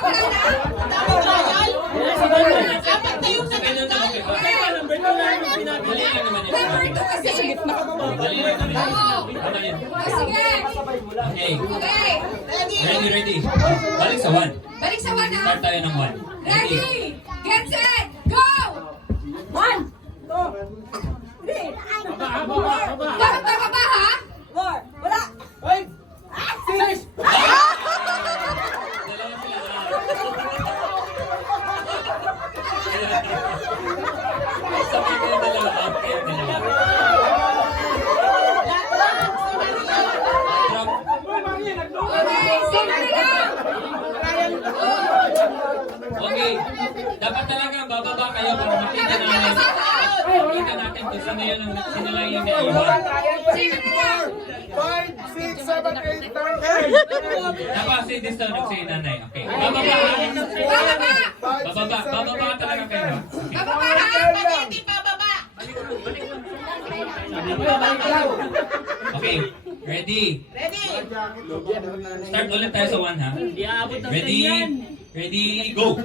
wala na? Dapat na yung natanggal. Dali lang naman yun. Number 2 kasi. Dali lang naman yun. Ano yun? Sige. Okay. Okay. Ready. Balik sa 1. Balik sa 1 ha. Start tayo ng 1. Ready. Get set. Go. 1. Bakit bababa ha? Wala! Dalawa sila. Sabay kayo dalawa. Okay, dalawa. Okay, sino na lang? Okay. Dapat talaga bababa kayo para makita natin. Makita natin kung sino yun ang sino lang yung naiwan. Sino na lang? 5, 6, 7, 8, 9, Dapat si Disto si nanay. Okay. Bababa. Bababa. Bababa talaga kayo. Bababa ha? Hindi bababa. Okay. Ready. Ready. Start ulit tayo sa 1 ha. Ready. Ready. Go.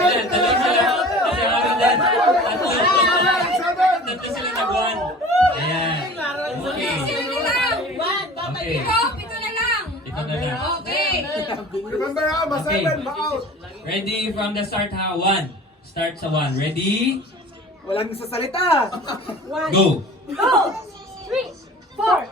Ilan? Dalawa sila. Kasi ako din. Tatlo sila nag-1. Ayan. Okay. Sino na lang? Okay. Pito na lang. Ito na lang. Okay. Remember ha, Okay. ma-7, ma-out. Ready from the start ha. 1. Start sa 1. Ready. Walang sasalita! Go. 2, 3, 4!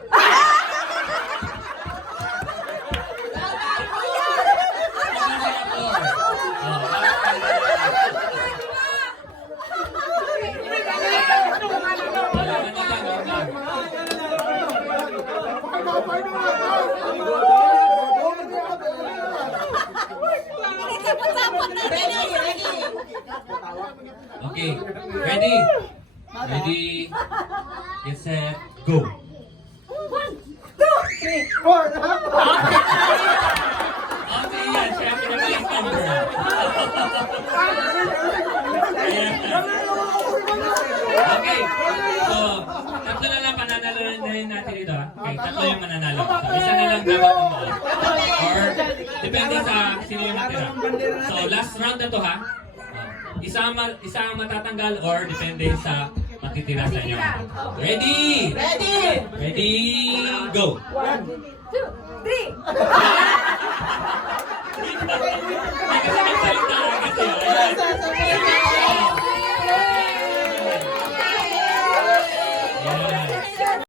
Okay. Ready. Ready. Get set. Go. 4, Okay, yan. Siyempre na yung camera. Okay. So, tatlo na lang pananalo rin natin dito. Okay, tatlo yung mananalo. So, isa na lang dapat ang mga. Or, depende sa sino yung matira. So, last round na to ha. Isa ang matatanggal or depende sa matitira sa inyo. Ready? Ready? Go! 1, 2, 3! Hindi kasi nagsalita kasi. Ayan.